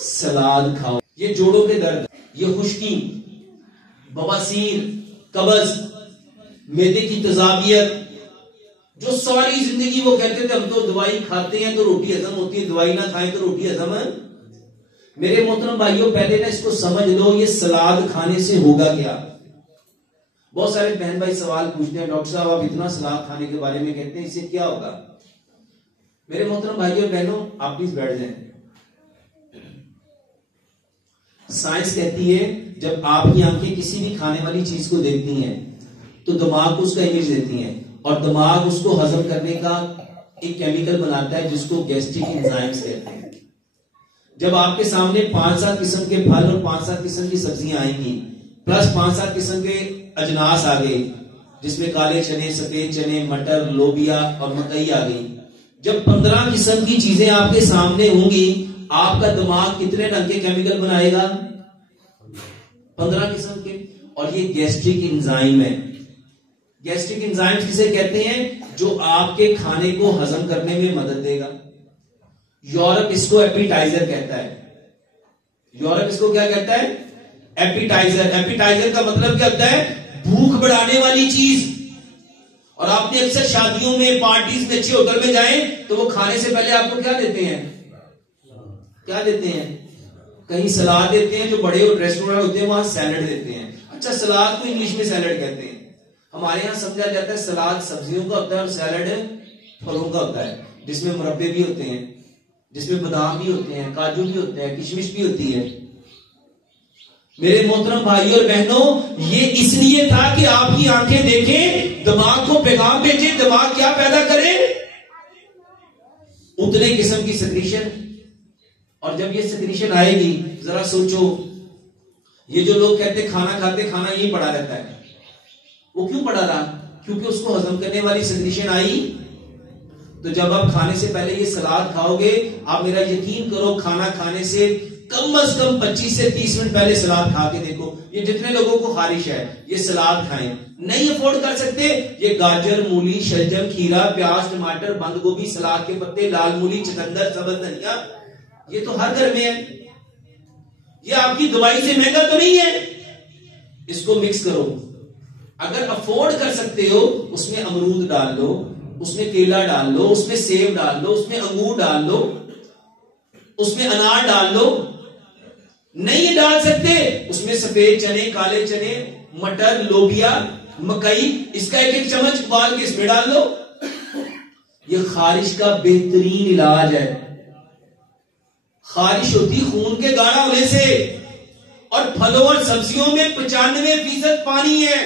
سلاد کھاؤ. یہ جوڑوں کے درد، یہ خشکی، بواسیر، قبض، معدے کی تیزابیت، جو ساری زندگی وہ کہتے تھے ہم تو دوائی کھاتے ہیں تو روٹی ہضم ہوتی ہے، دوائی نہ کھائیں تو روٹی ہضم ہے. میرے محترم بھائیوں، پہلے نا اس کو سمجھ لو یہ سلاد کھانے سے ہوگا کیا. بہت سارے بہن بھائی سوال پوچھتے ہیں، ڈاکٹر صاحب آپ اتنا سلاد کھانے کے بارے میں کہتے ہیں، اس سے کیا ہوگا؟ میرے محترم بھائیوں بہنوں، آپ پلیز بیٹھ جائیں. سائنس کہتی ہے جب آپ کی آنکھیں کسی بھی کھانے والی چیز کو دیکھتی ہیں تو دماغ کو اس کا امیج دیتی ہیں، اور دماغ اس کو ہضم کرنے کا ایک کیمیکل بناتا ہے جس کو گیسٹرک انزائمز کہتے ہیں. جب آپ کے سامنے 5-7 قسم کے پھل اور 5-7 قسم کی سبزیاں آئیں گی، پلس 5-7 قسم کے اجناس آ گئے جس میں کالے چنے، سفید چنے، مٹر، لوبیا اور مکئی آ گئی. جب 15 قسم کی چیزیں آپ کے سامنے ہوں گی، آپ کا دماغ کتنے رنگ کے کیمیکل بنائے گا؟ 15 قسم کے. اور یہ گیسٹرک انزائم ہے. گیسٹرک انزائم کسے کہتے ہیں؟ جو آپ کے کھانے کو ہضم کرنے میں مدد دے گا. یورپ اس کو ایپیٹائزر کہتا ہے. یورپ اس کو کیا کہتا ہے؟ ایپیٹائزر. ایپیٹائزر کا مطلب کیا ہوتا ہے؟ بھوک بڑھانے والی چیز. اور آپ نے اکثر شادیوں میں، پارٹیز میں، اچھے ہوٹل میں جائیں تو وہ کھانے سے پہلے آپ کو کیا دیتے ہیں؟ کیا دیتے ہیں؟ کہیں سلاد دیتے ہیں، جو بڑے ریسٹورینٹ ہوتے ہیں وہاں سیلڈ دیتے ہیں. اچھا، سلاد کو انگلش میں سیلڈ کہتے ہیں. ہمارے ہاں سمجھا جاتا ہے سلاد سبزیوں کا ہوتا ہے اور سیلڈ پھلوں کا ہوتا ہے، جس میں مربے بھی ہوتے ہیں، جس میں بادام بھی ہوتے ہیں، کاجو بھی ہوتے ہیں، کشمش بھی ہوتی ہے. میرے محترم بھائیوں اور بہنوں، یہ اس لیے تھا کہ آپ کی آنکھیں دیکھیں، دماغ کو پیغام بھیجیں، دماغ کیا پیدا کرے؟ اتنے قسم کی سیکریشن. اور جب یہ سیکریشن آئے گی، ذرا سوچو، یہ جو لوگ کہتے کھانا کھاتے کھانا یہیں پڑا رہتا ہے، وہ کیوں پڑا رہا؟ کیونکہ اس کو ہضم کرنے والی سیکریشن آئی. تو جب آپ کھانے سے پہلے یہ سلاد کھاؤ گے، آپ میرا یقین کرو کھانا کھانے سے کم از کم 25 سے 30 منٹ پہلے سلاد کھا کے دیکھو. یہ جتنے لوگوں کو خارش ہے یہ سلاد کھائیں. نہیں افورڈ کر سکتے، یہ گاجر، مولی، شلجم، کھیرا، پیاز، ٹماٹر، بند گوبھی، سلاد کے پتے، لال مولی، چقندر، سبز دھنیا، یہ تو ہر گھر میں ہے. یہ آپ کی دوائی سے مہنگا تو نہیں ہے. اس کو مکس کرو. اگر افورڈ کر سکتے ہو اس میں امرود ڈال لو، اس میں کیلا ڈال لو، اس میں سیب ڈال لو، اس میں انگور ڈال لو، اس میں انار ڈال لو. نہیں ڈال سکتے، اس میں سفید چنے، کالے چنے، مٹر، لوبیا، مکئی، اس کا ایک چمچ ابال کے اس میں ڈال لو. یہ خارش کا بہترین علاج ہے. خارش ہوتی خون کے گاڑھا ہونے سے، اور پھلوں اور سبزیوں میں 95% پانی ہے.